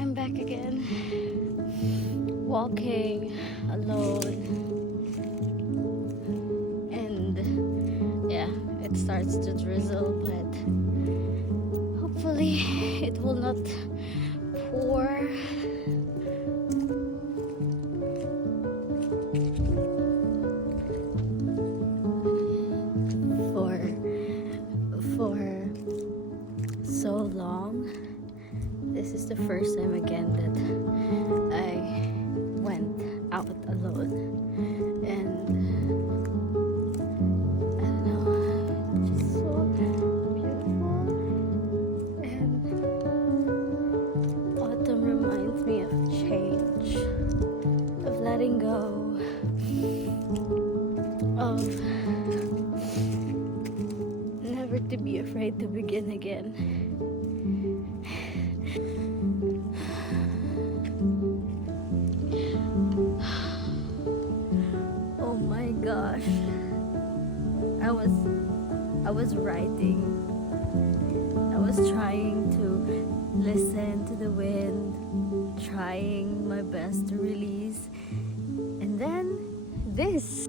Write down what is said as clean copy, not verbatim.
I'm back again, walking alone, and yeah, it starts to drizzle, but hopefully it will not pour. For so long. This is the first time again that I went out alone, and I don't know, it's just so beautiful. And autumn reminds me of change, of letting go, of never to be afraid to begin again. Oh my gosh, I was writing, I was trying to listen to the wind, trying my best to release, and then this.